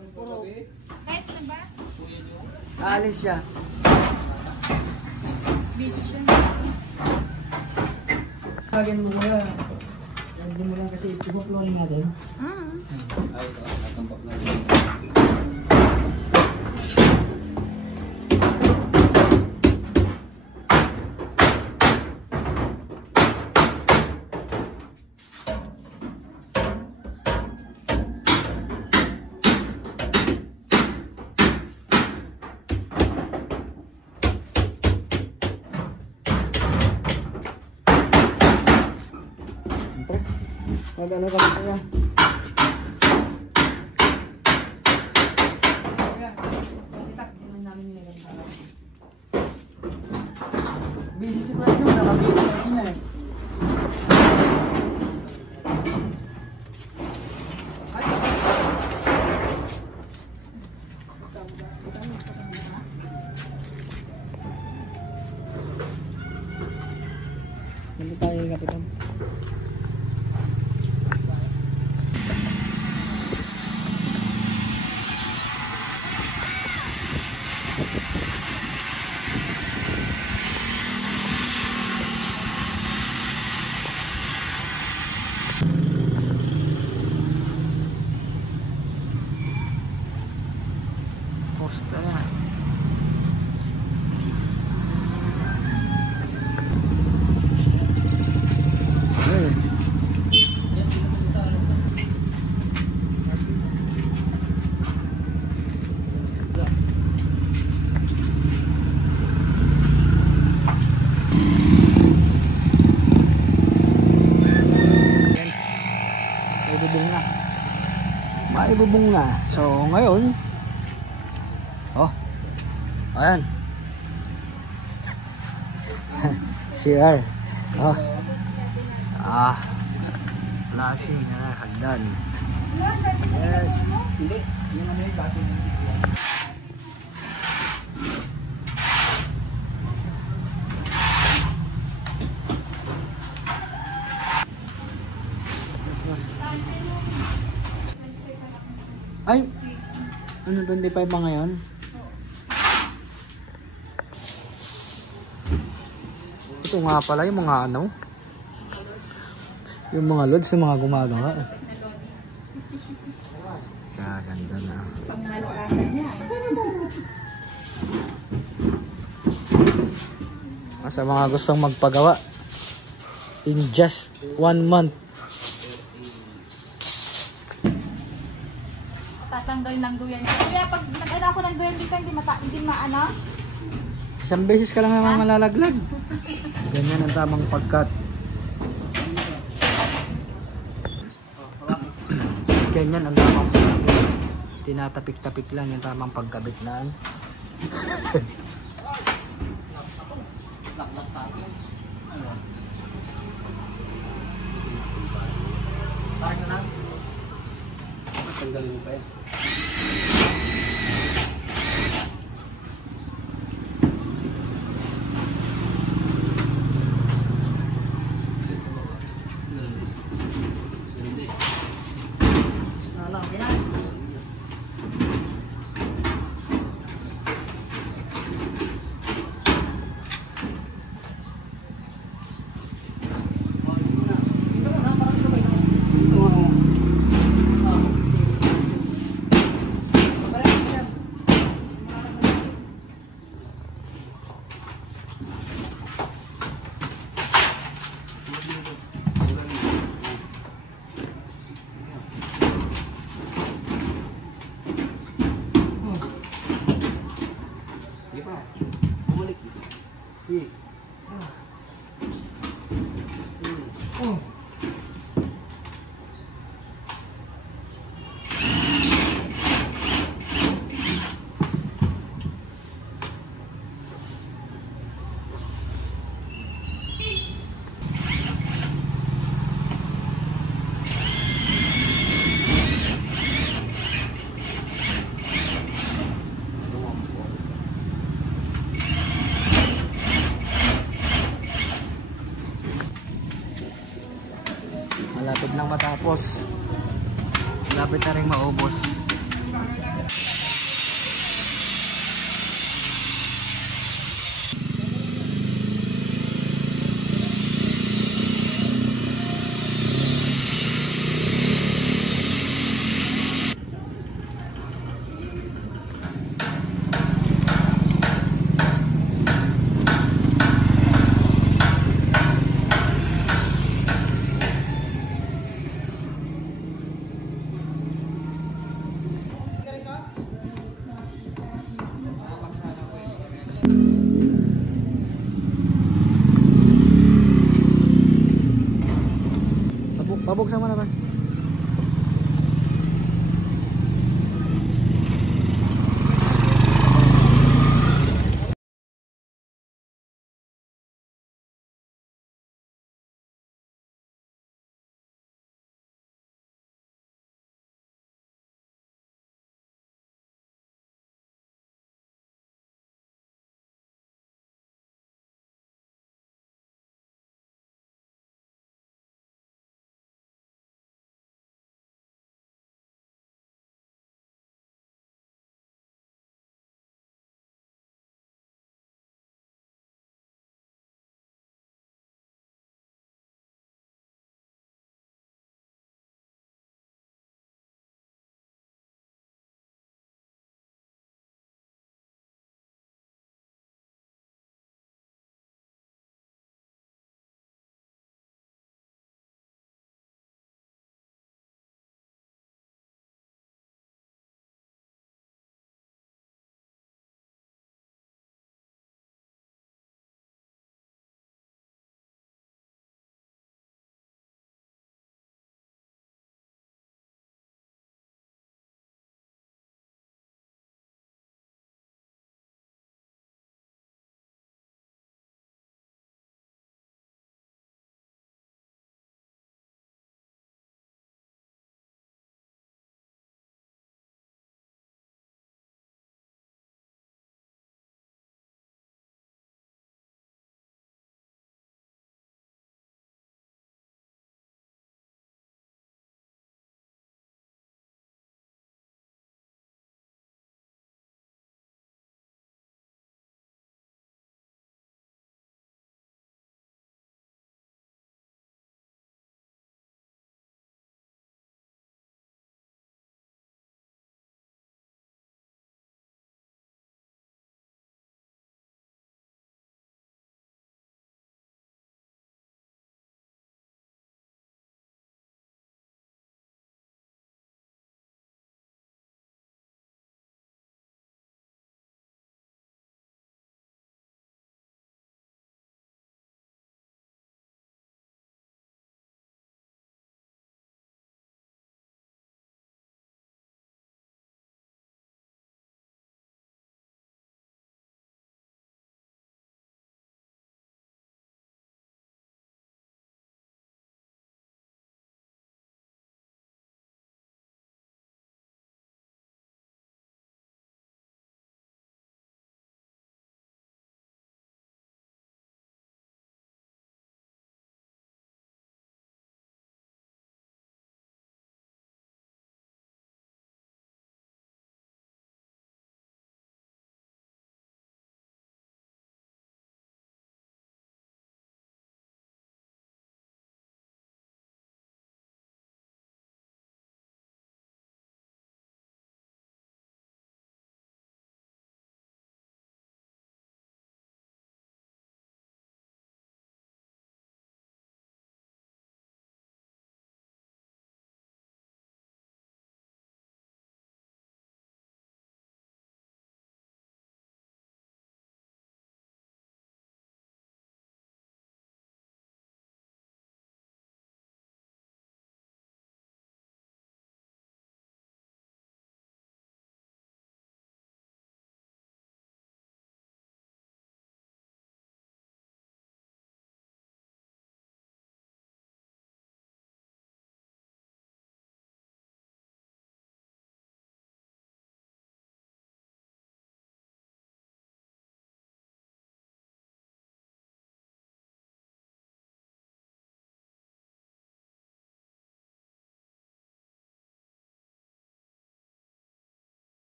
Kahit na ba? Alis siya. Busy siya. Kagyan mo wala. Hindi mo lang kasi i-uploading natin. Ay, ito. Natampak na rin. Mag-ano ka dito yan? Busy si Fred yun, naka-busy kasi niya eh. Hindi tayo kapitan. Posta na. Maibubong na. So ngayon, oh, ayan. CR. Oh. Lasing na hagdan. Yes. Hindi. Yung ano yung dati. Ay! Ano 25 ba ngayon? Ito nga pala yung mga ano? Yung mga loads yung mga gumagawa. Kaya ganda na. Sa mga gustong magpagawa in just 1 month. Tatanggal ng duyan. Kaya pag nag-ano ako ng duyan dito, hindi maano? Isang beses ka lang naman malalaglag. Ganyan ang tamang pagkat. Ganyan ang tamang pagkabit. Tinatapik-tapik lang yung tamang pagkabit na. Parang na lang. Tanggalin mo pa yan. Malapit nang matapos. Malapit na rin maubos.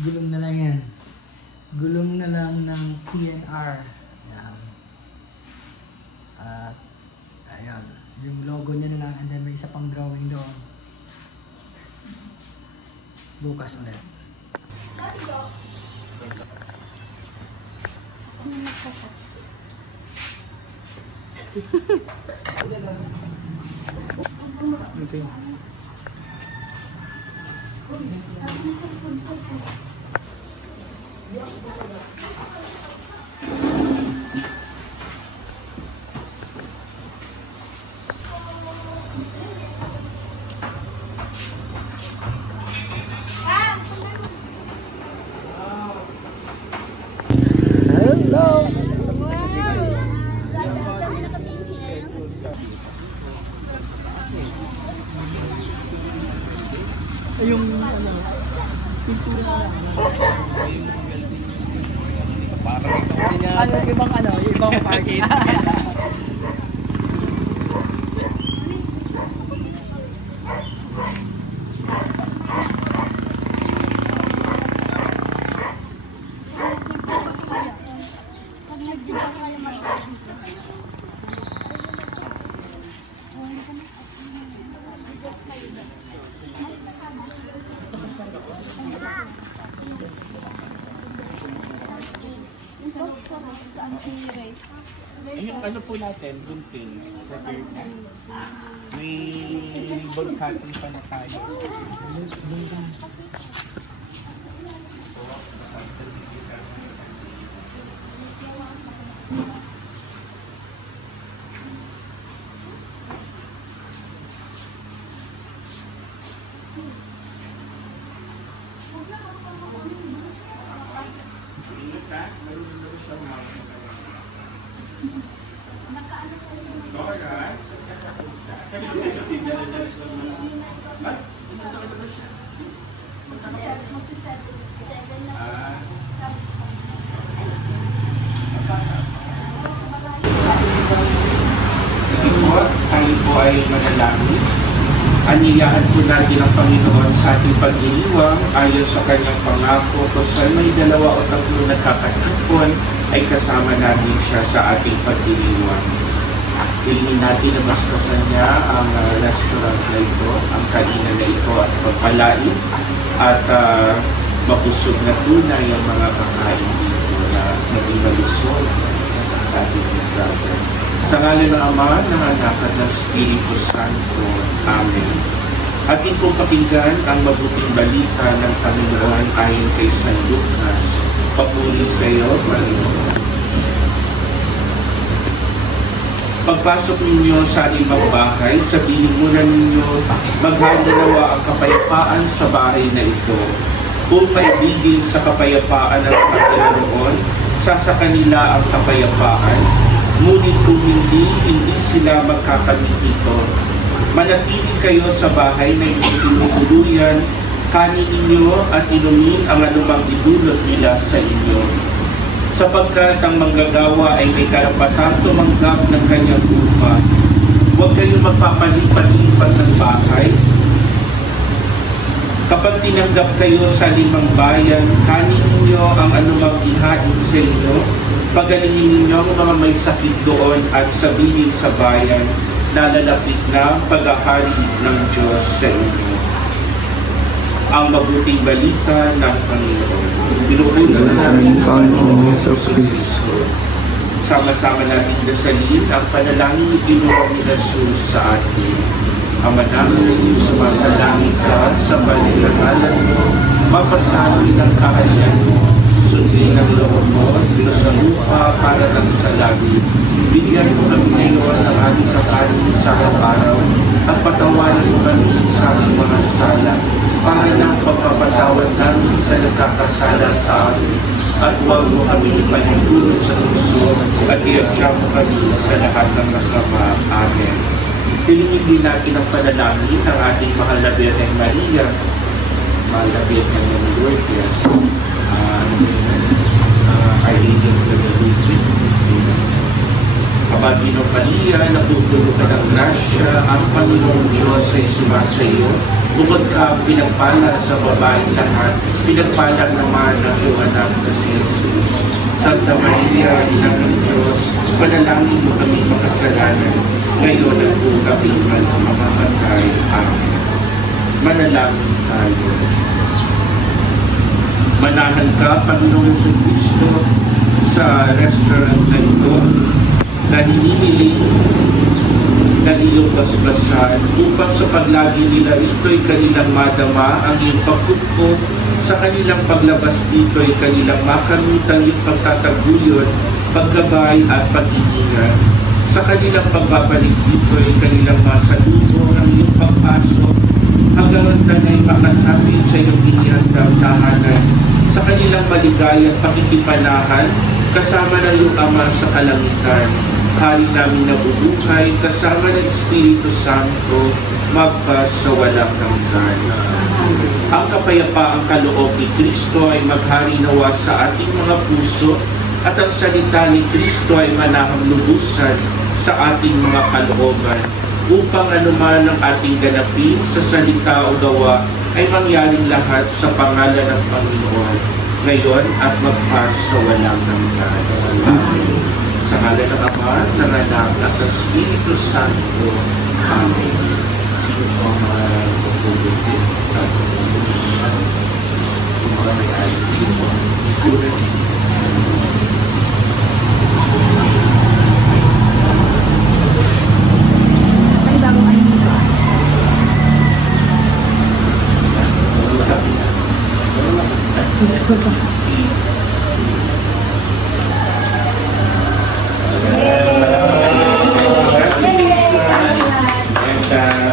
Gulong na lang yan. Gulong na lang ng PNR. Yan. At, ayan. Yung logo niya na lang and then may isa pang drawing doon. Bukas ulit. Okay. Hello. Yung ano, pintura ano, ibang ano, ibang parking. Yung ano po natin, bunting, may bulkating pa na tayo. Tayo po ay manalangin. Aniyahan po natin ang Panginoon sa ating pag-iniwang ayon sa kanyang pangako kung saan may 2 o 3 nagkakatipon ay kasama natin siya sa ating pag-iniwang. Hilingin natin na baskasan niya ang restaurant na ito, ang kainan na ito at pagpalain at mapusog na tunay ang mga kakain dito na maging malusog sa ating brother. Sa ngalan ng Ama, ng Anak at ng Espiritu Santo. Amen. Atin pong pakinggan ang mabuting balita ng Panginoon ayon kay San Lucas. Papuri sa iyo, Panginoon. Pagpasok ninyo sa limang bahay, sabihin muna ninyo, maghahinawa ang kapayapaan sa bahay na ito. Kung maibigin sa kapayapaan ng Panginoon, sa kanila ang kapayapaan. Ngunit kung hindi sila magkakamit ito. Manatili kayo sa bahay na tinutuluyan, kanin ninyo at inumin ang anumang idulot nila sa inyo. Sapagkat ang manggagawa ay may karapatan tumanggap ng kanyang lupa. Huwag kayong magpapalipat-lipat ng bahay. Kapag tinanggap kayo sa limang bayan, kanin ninyo ang anumang ihain sa inyo. Pagalingin ninyo ang mga may sakit doon at sabihin sa bayan na lalapit na paghahari ng Diyos sa inyo. Ang mabuting balita ng Panginoon. Pinupunan natin ang Panginoon sa Kristo. Sama-sama natin dasalin ang panalangin ni Pinoong ni Jesus sa atin. Ama namin, sumasalangit ka sa palingalan mo, mapasabi ng kaharian mo. Sundin ang loob mo, Diyos sa lupa para ng sa langit. Bigyan mo kami ngayon ng aming kakanin sa araw at patawarin mo kami sa aming mga sala para ng pagpapatawad namin sa nagkakasala sa amin. At huwag mo kami ipahintulot sa puso at iagya mo kami sa lahat ng masama. Amen. Hilingin din natin ang panalangin ng ating mahal na Birhen Maria, mahal na Birhen ng Lourdes, Irene Clemente, Kabagino Maria, natutulog ka ng grasya, ang Panginoong Diyos ay sumasa iyo. Bukod ka pinagpala sa babae lahat, pinagpala naman ang iyong anak na si Jesus. Santa Maria, Ina ng Diyos, panalangin mo kami makasalanan, ngayon at kung kami man mamamatay. Amen. Manalangin tayo. Manahan ka, Panginoon sa Kristo, sa restaurant na ito, na hinihiling na iyong basbasan upang sa paglagi nila ito'y kanilang madama ang iyong pagkukup, sa kanilang paglabas dito'y kanilang makamutan yung pagtataguyod, paggabay at pag-iingat. Sa kanilang pagbabalik dito'y kanilang masalubong ang iyong pagpasok hanggang tanay makasapit sa iyong inihandang tahanan. Sa kanilang maligayang pakikipanahan kasama ng iyong Ama sa kalangitan. Hari namin nabubuhay kasama ng Espiritu Santo magpas sa walang hanggan. Ang kapayapaang kaloob ni Kristo ay maghari nawa sa ating mga puso at ang salita ni Kristo ay manahang lubusan sa ating mga kalooban upang anuman ang ating ganapin sa salita o gawa ay mangyaring lahat sa pangalan ng Panginoon ngayon at magpas sa walang hanggan. Amen. Sa ngalan ng Ama, ng Anak, at ng Espiritu Santo. Amen. Sino po ang mga pagpulog at mga may-ari? Sino po ang pagpulog? Ay, bago ay dito.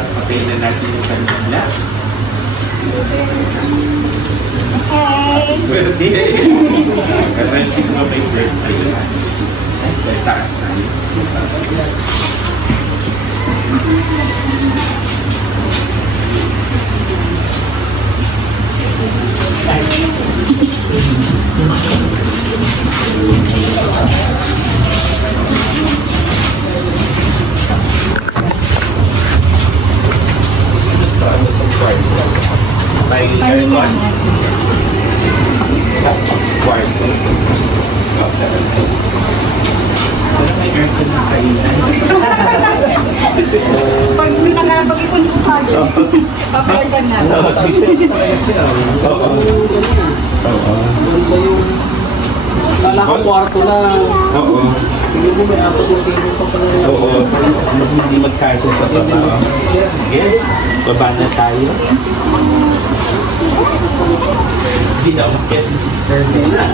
Patay na natin yung kanila. Okay. Birthday! Kapag siguro may birthday. Ay, taas na yun. Pahinga. Pag may nakapag-ipon ko kayo, papayagan na. Kala ko kwarto lang. Oo. Hindi mo may apat yung table pa pala. Oo. Hindi magkasya sa baba. Yes. Baba na tayo. Hindi na umakyat si Sister Nela.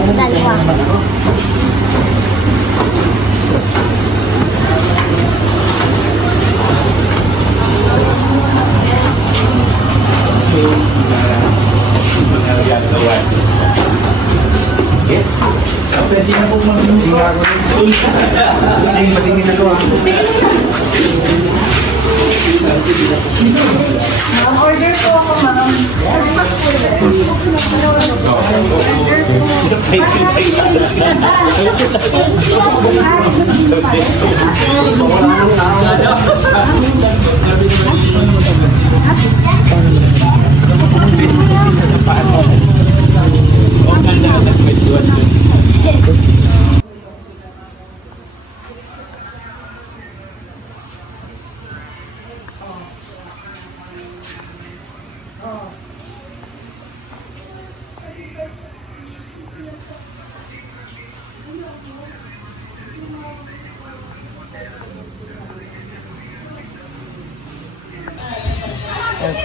Mga gagawa. Okay? Pwede na po mag-ingat. Hindi matingin na doon. Order po ako, ma'am.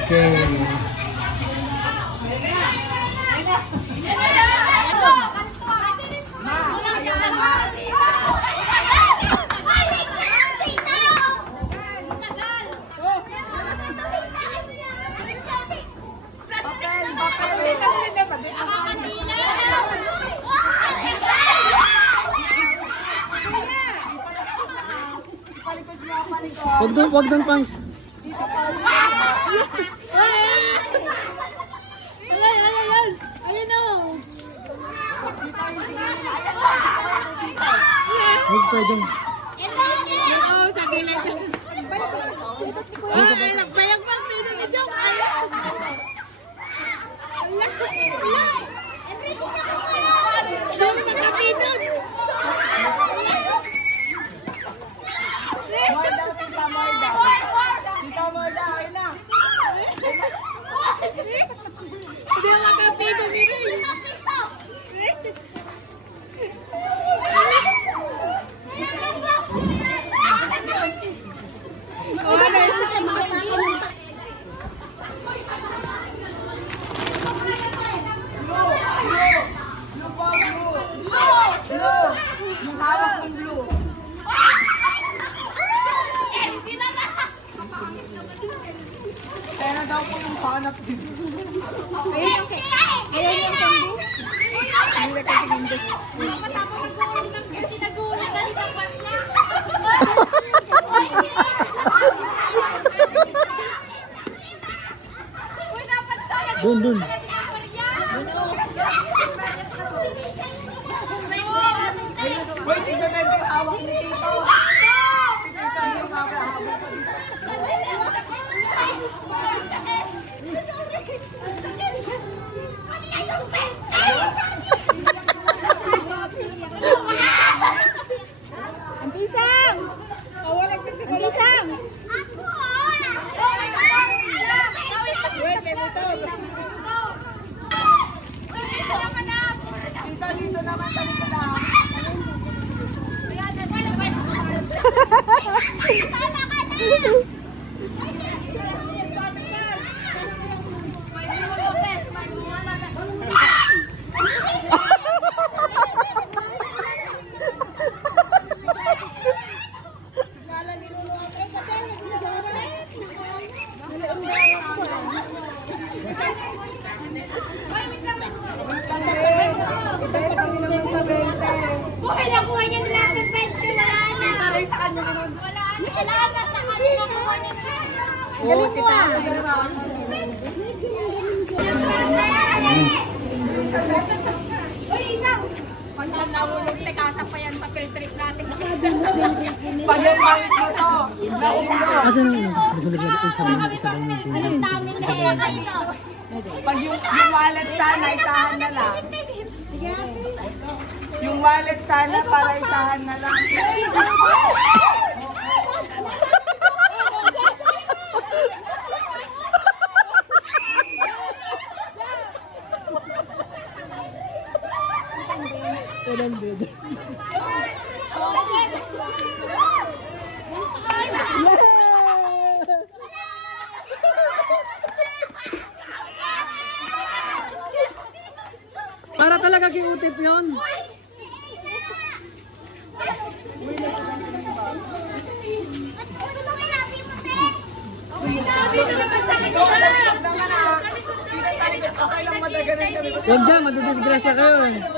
Okay. Wag doon, Pangs. Huwag tayo dyan. Nagbayag pang pino ni Jong. Dami magkapinod. Hindi ako magkapinod ni Rin. Dun. Ang pisang! Ang pisang! Wait, may motor. Dito naman sa likod. Buhay na kuha niya lahat ng 20. Wala na. Taray sa kanya naman. Wala na. Kailangan na sa kanya kuha niya. Galing mo ah. Uy, isang. Pag nahulog, tekasa pa yan sa field trip natin. Pag yung malit mo to. Asan na yun? Isa lang yung Alam namin na kayo. Pag yung wallet sana, isahan na lang. Yung wallet sana para isahan na lang. Para talaga kiutip yun. Huwag dyan, madidisgrasya kayo eh.